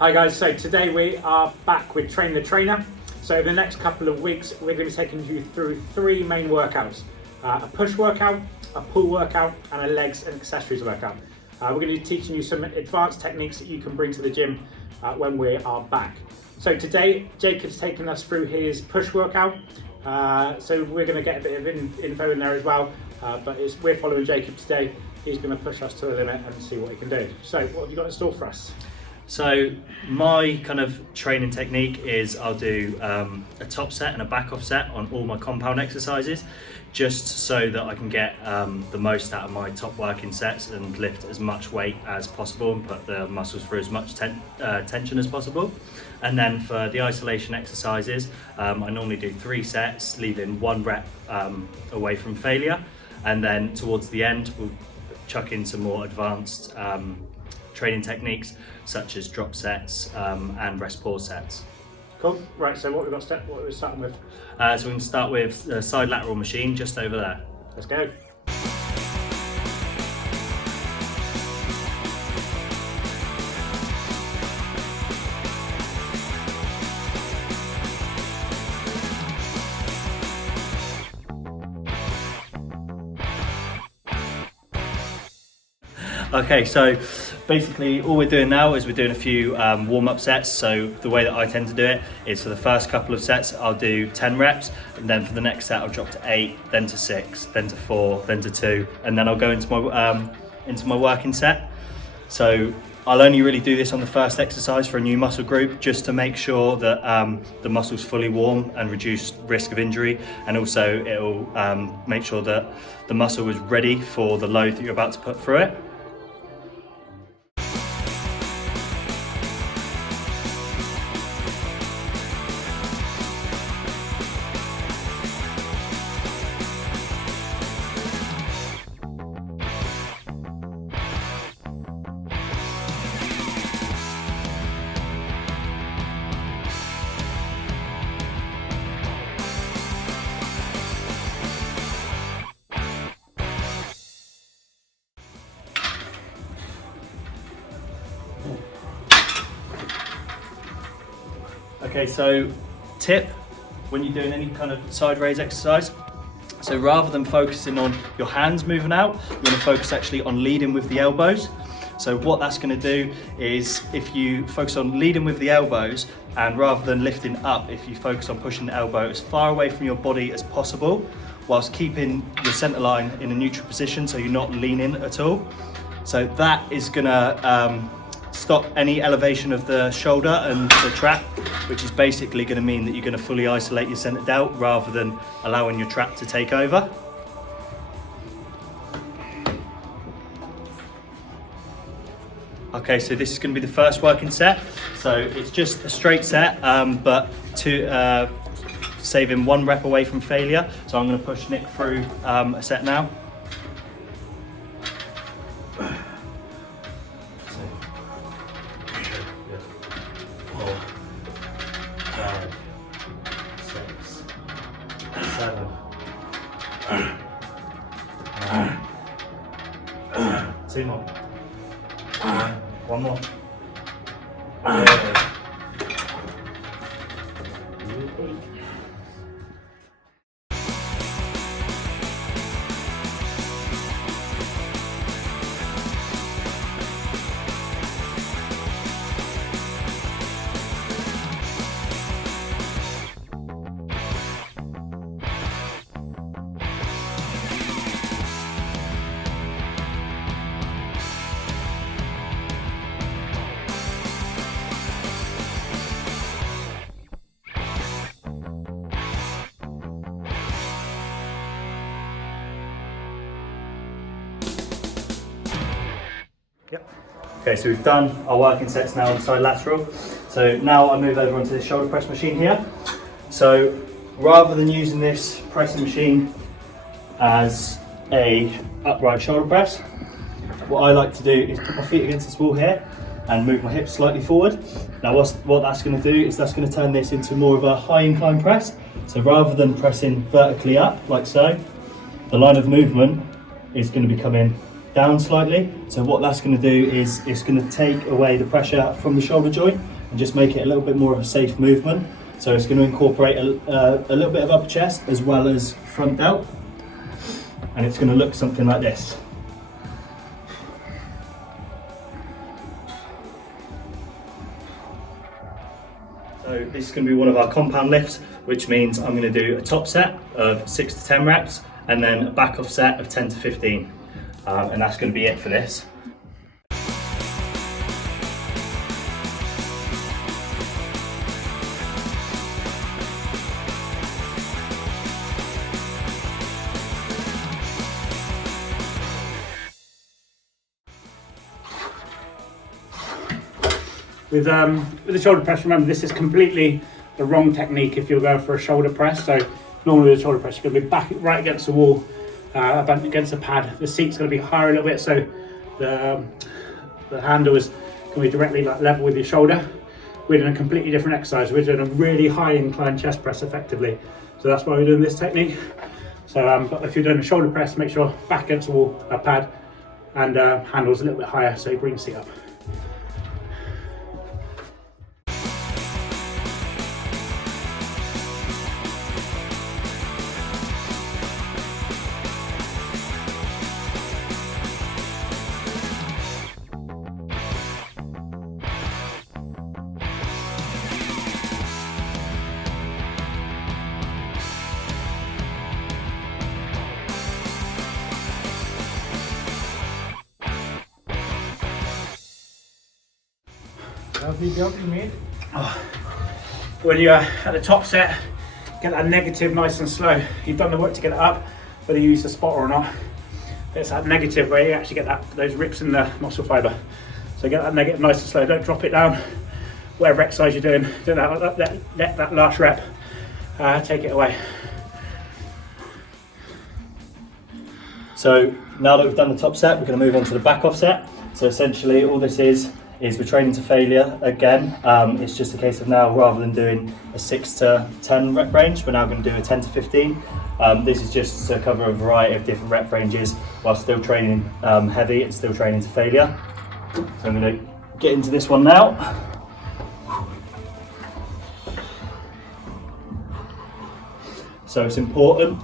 Hi guys, so today we are back with Train the Trainer. So the next couple of weeks we're going to be taking you through three main workouts. A push workout, a pull workout and a legs and accessories workout. We're going to be teaching you some advanced techniques that you can bring to the gym when we are back. So today Jacob's taking us through his push workout. So we're going to get a bit of info in there as well, but we're following Jacob today. He's going to push us to the limit and see what he can do. So what have you got in store for us? So my kind of training technique is I'll do a top set and a back off set on all my compound exercises, just so that I can get the most out of my top working sets and lift as much weight as possible and put the muscles through as much tension as possible. And then for the isolation exercises, I normally do 3 sets, leaving 1 rep away from failure. And then towards the end, we'll chuck in some more advanced training techniques such as drop sets and rest pause sets. Cool. Right, so what are we starting with? So we can start with the side lateral machine just over there. Let's go. Okay, so basically all we're doing now is we're doing a few warm-up sets. So the way that I tend to do it is for the first couple of sets I'll do 10 reps, and then for the next set I'll drop to 8, then to 6, then to 4, then to 2, and then I'll go into my working set. So I'll only really do this on the first exercise for a new muscle group, just to make sure that the muscle's fully warm and reduce risk of injury, and also it'll make sure that the muscle is ready for the load that you're about to put through it. Okay, so tip when you're doing any kind of side raise exercise, so rather than focusing on your hands moving out, you want to focus actually on leading with the elbows. So what that's going to do is, if you focus on leading with the elbows, and rather than lifting up, if you focus on pushing the elbow as far away from your body as possible, whilst keeping your center line in a neutral position so you're not leaning at all. So that is going to stop any elevation of the shoulder and the trap, which is basically going to mean that you're going to fully isolate your center delt rather than allowing your trap to take over. Okay, so this is going to be the first working set. So it's just a straight set, but to saving 1 rep away from failure. So I'm going to push Nick through a set now. Two more. One more. Yep. Okay, so we've done our working sets now on side lateral. So now I move over onto the shoulder press machine here. So rather than using this pressing machine as a upright shoulder press, what I like to do is put my feet against this wall here and move my hips slightly forward. Now what that's going to do is that's going to turn this into more of a high incline press. So rather than pressing vertically up like so, the line of movement is going to be coming down slightly. So what that's going to do is it's going to take away the pressure from the shoulder joint and just make it a little bit more of a safe movement. So it's going to incorporate a little bit of upper chest as well as front delt, and it's going to look something like this. So this is going to be one of our compound lifts, which means I'm going to do a top set of 6 to 10 reps and then a back off set of 10 to 15. And that's going to be it for this. With the shoulder press, remember this is completely the wrong technique if you're going for a shoulder press. So normally with a shoulder press you're going to be back right against the wall, against the pad. The seat's going to be higher a little bit, so the handle is going to be directly like level with your shoulder. We're doing a completely different exercise. We're doing a really high incline chest press effectively. So that's why we're doing this technique. So but if you're doing a shoulder press, make sure back against the wall, pad, and handle's a little bit higher, so you bring the seat up. Healthy jump you made. When you're at the top set, get that negative nice and slow. You've done the work to get it up, whether you use the spotter or not. It's that negative where you actually get those rips in the muscle fibre. So get that negative nice and slow. Don't drop it down. Whatever exercise you're doing, let that last rep take it away. So now that we've done the top set, we're going to move on to the back off set. So essentially all this is we're training to failure again. It's just a case of now, rather than doing a 6 to 10 rep range, we're now going to do a 10 to 15. This is just to cover a variety of different rep ranges while still training heavy and still training to failure. So I'm going to get into this one now. So it's important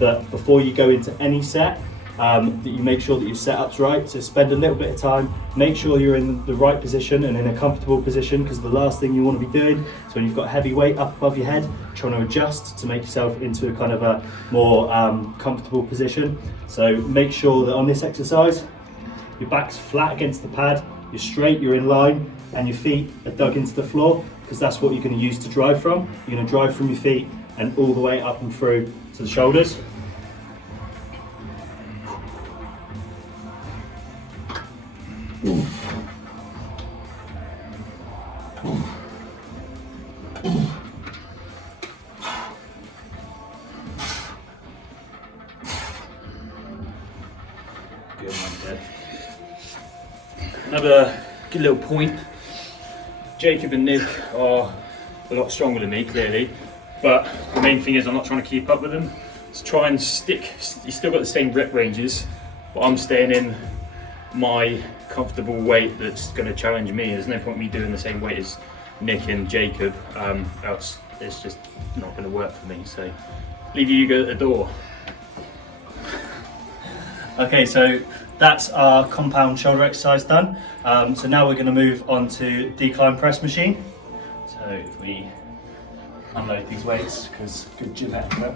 that before you go into any set, that you make sure that your setup's right. So spend a little bit of time, make sure you're in the right position and in a comfortable position, because the last thing you want to be doing is when you've got heavy weight up above your head, trying to adjust to make yourself into a kind of a more comfortable position. So make sure that on this exercise, your back's flat against the pad, you're straight, you're in line, and your feet are dug into the floor, because that's what you're going to use to drive from. You're going to drive from your feet and all the way up and through to the shoulders. Another good little point. Jacob and Nick are a lot stronger than me, clearly, but the main thing is I'm not trying to keep up with them. So try and stick. You still got the same rep ranges, but I'm staying in my comfortable weight that's going to challenge me. There's no point me doing the same weight as Nick and Jacob, else it's just not going to work for me. So leave you go at the door. Okay, so that's our compound shoulder exercise done. So now we're going to move on to decline press machine. So if we unload these weights, because good gym etiquette.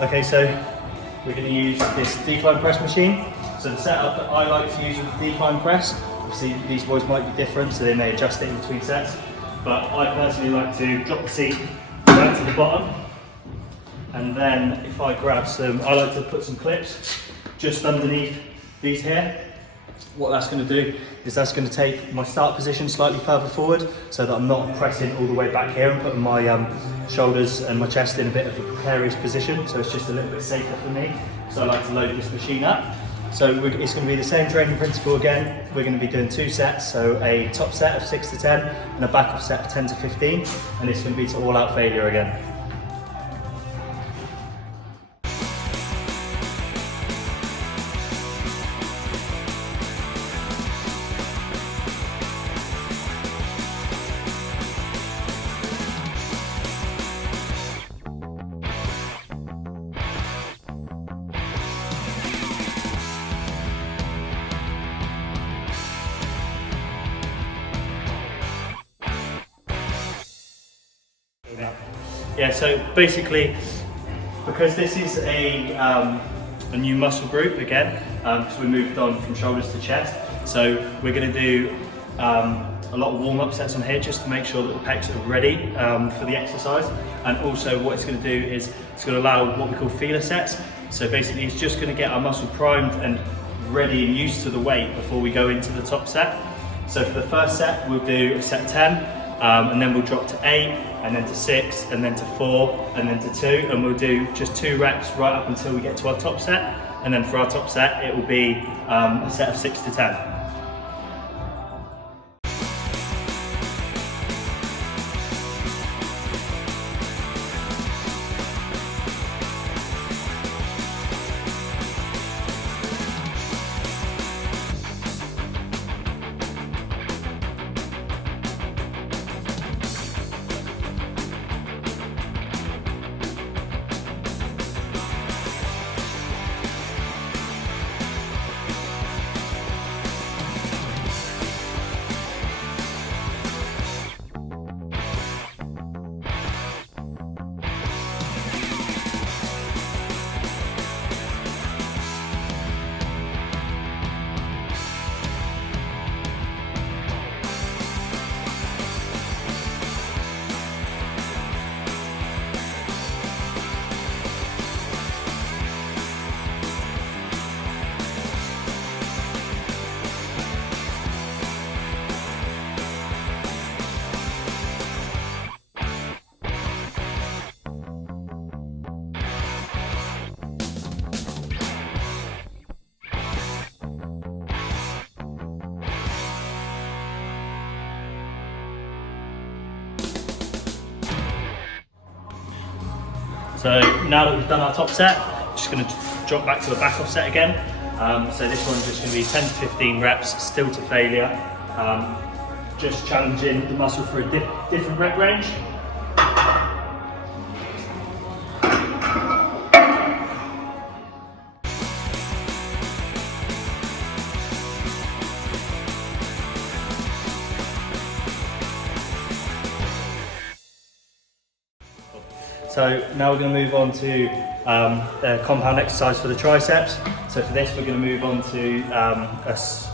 Okay, so we're going to use this decline press machine. So the setup that I like to use with the decline press, obviously these boys might be different, so they may adjust it in between sets, but I personally like to drop the seat right to the bottom, and then if I grab some, I like to put some clips just underneath these here. What that's going to do is that's going to take my start position slightly further forward, so that I'm not pressing all the way back here and putting my shoulders and my chest in a bit of a precarious position, so it's just a little bit safer for me. So I like to load this machine up. So it's going to be the same training principle again. We're going to be doing 2 sets, so a top set of 6 to 10 and a back off set of 10 to 15, and it's going to be to all out failure again. Yeah, so basically, because this is a new muscle group again, because we moved on from shoulders to chest, so we're going to do a lot of warm-up sets on here just to make sure that the pecs are ready for the exercise. And also what it's going to do is it's going to allow what we call feeler sets. So basically it's just going to get our muscle primed and ready and used to the weight before we go into the top set. So for the first set we'll do a set 10, and then we'll drop to 8, and then to 6, and then to 4, and then to 2, and we'll do just 2 reps right up until we get to our top set. And then for our top set it will be a set of 6 to 10. So now that we've done our top set, just going to drop back to the back off set again. So this one's just going to be 10 to 15 reps, still to failure. Just challenging the muscle for a different rep range. So now we're going to move on to the compound exercise for the triceps. So for this we're going to move on to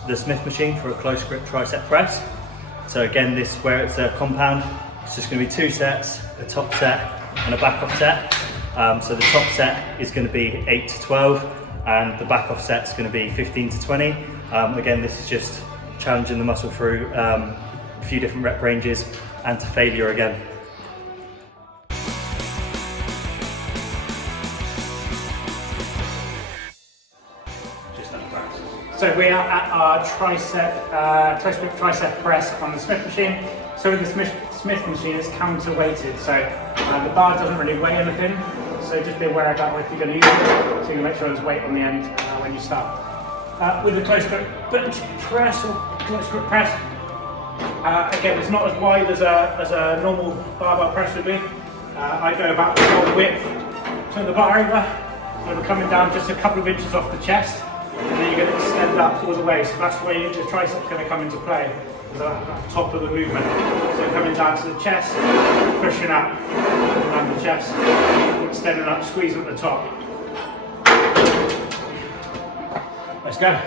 the Smith machine for a close grip tricep press. So again, this where it's a compound, it's just going to be 2 sets, a top set and a back off set. So the top set is going to be 8 to 12 and the back off set is going to be 15 to 20. Again, this is just challenging the muscle through a few different rep ranges and to failure again. So we are at our tricep press on the Smith machine. So with the Smith machine, it's counter-weighted, so the bar doesn't really weigh anything. So just be aware of that if you're going to use it. So you can make sure there's weight on the end when you start. With the close grip bench press or close grip press, again, it's not as wide as a normal barbell press would be. I go about the whole width, turn the bar over, and we're coming down just a couple of inches off the chest. And then you're going to extend up all the way, so that's where the tricep's going to come into play, is at the top of the movement. So coming down to the chest, pushing up, down the chest, extending up, squeezing at the top. Let's go.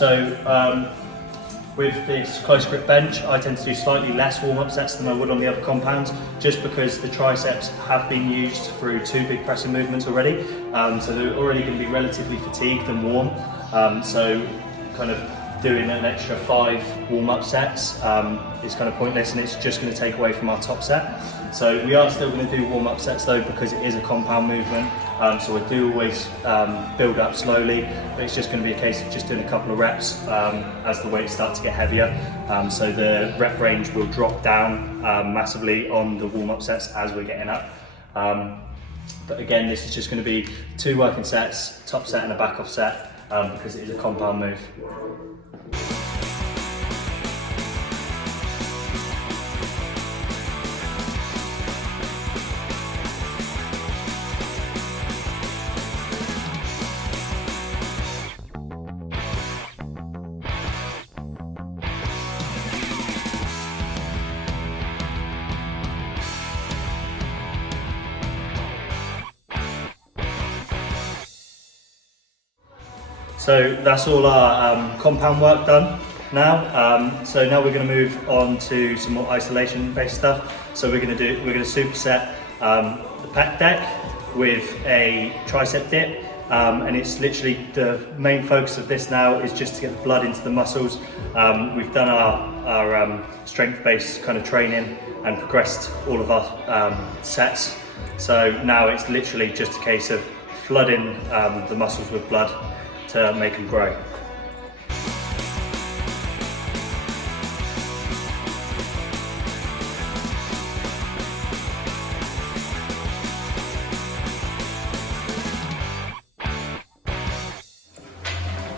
So with this close grip bench, I tend to do slightly less warm-up sets than I would on the other compounds, just because the triceps have been used through 2 big pressing movements already. So they're already going to be relatively fatigued and warm. So kind of doing an extra 5 warm-up sets is kind of pointless, and it's just going to take away from our top set. So we are still going to do warm-up sets though, because it is a compound movement. So we do always build up slowly, but it's just going to be a case of just doing a couple of reps as the weights start to get heavier. So the rep range will drop down massively on the warm-up sets as we're getting up. But again, this is just going to be 2 working sets, top set and a back off set, because it is a compound move. So that's all our compound work done now. So now we're going to move on to some more isolation based stuff. So we're going to superset the pec deck with a tricep dip, and it's literally the main focus of this now is just to get the blood into the muscles. We've done our strength based kind of training and progressed all of our sets. So now it's literally just a case of flooding the muscles with blood to make them grow.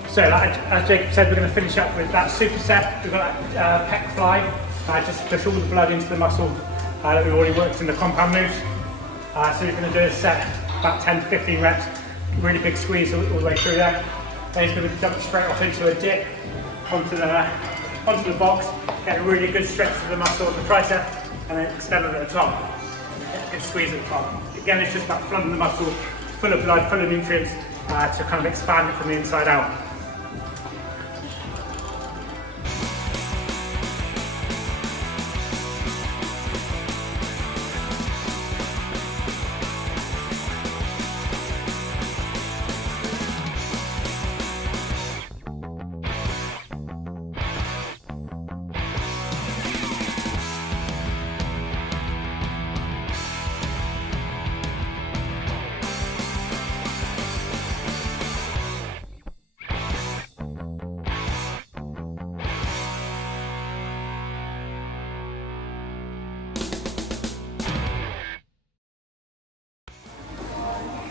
So as Jacob said, we're going to finish up with that superset. We've got that Pec Fly, just push all the blood into the muscle that we've already worked in the compound moves. So we're going to do a set, about 10 to 15 reps, really big squeeze all the way through there. Then he's going to jump straight off into a dip onto the box, get a really good stretch to the muscle of the tricep, and then extend it at the top. Get a good squeeze at the top. Again, it's just about flooding the muscle full of blood, full of nutrients, to kind of expand it from the inside out.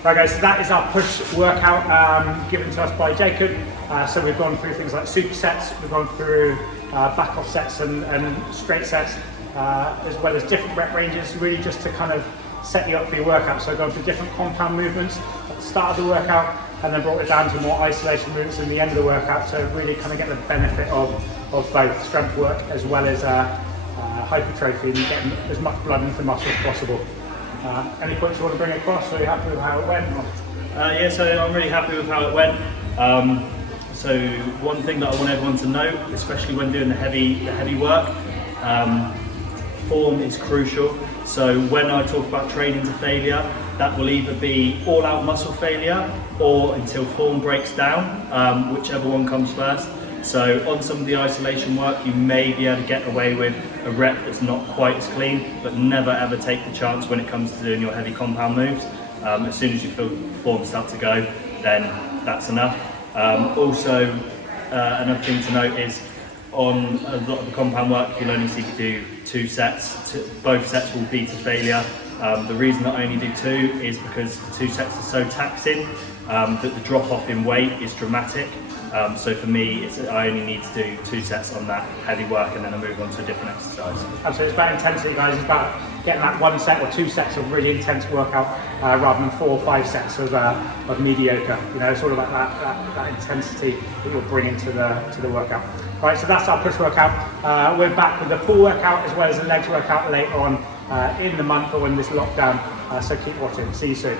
Right guys, so that is our push workout given to us by Jacob. So we've gone through things like supersets, we've gone through back off sets and straight sets, as well as different rep ranges, really just to kind of set you up for your workout. So I've gone through different compound movements at the start of the workout, and then brought it down to more isolation movements in the end of the workout to really kind of get the benefit of both strength work as well as hypertrophy and getting as much blood into the muscle as possible. Any points you want to bring across? Are you happy with how it went? Yeah, so I'm really happy with how it went. So one thing that I want everyone to know, especially when doing the heavy work, form is crucial. So when I talk about training to failure, that will either be all-out muscle failure or until form breaks down, whichever one comes first. So on some of the isolation work, you may be able to get away with a rep that's not quite as clean, but never ever take the chance when it comes to doing your heavy compound moves. As soon as you feel form start to go, then that's enough. Also, another thing to note is on a lot of the compound work, you'll only see to do 2 sets. Both sets will be to failure. The reason that I only do 2 is because the 2 sets are so taxing that the drop off in weight is dramatic. So for me, I only need to do 2 sets on that heavy work, and then I move on to a different exercise. So it's about intensity, guys. It's about getting that 1 set or 2 sets of really intense workout rather than 4 or 5 sets of mediocre. You know, it's all about that intensity that you'll bring into the workout. Right, so that's our push workout. We're back with the pull workout as well as a legs workout later on in the month or in this lockdown. So keep watching. See you soon.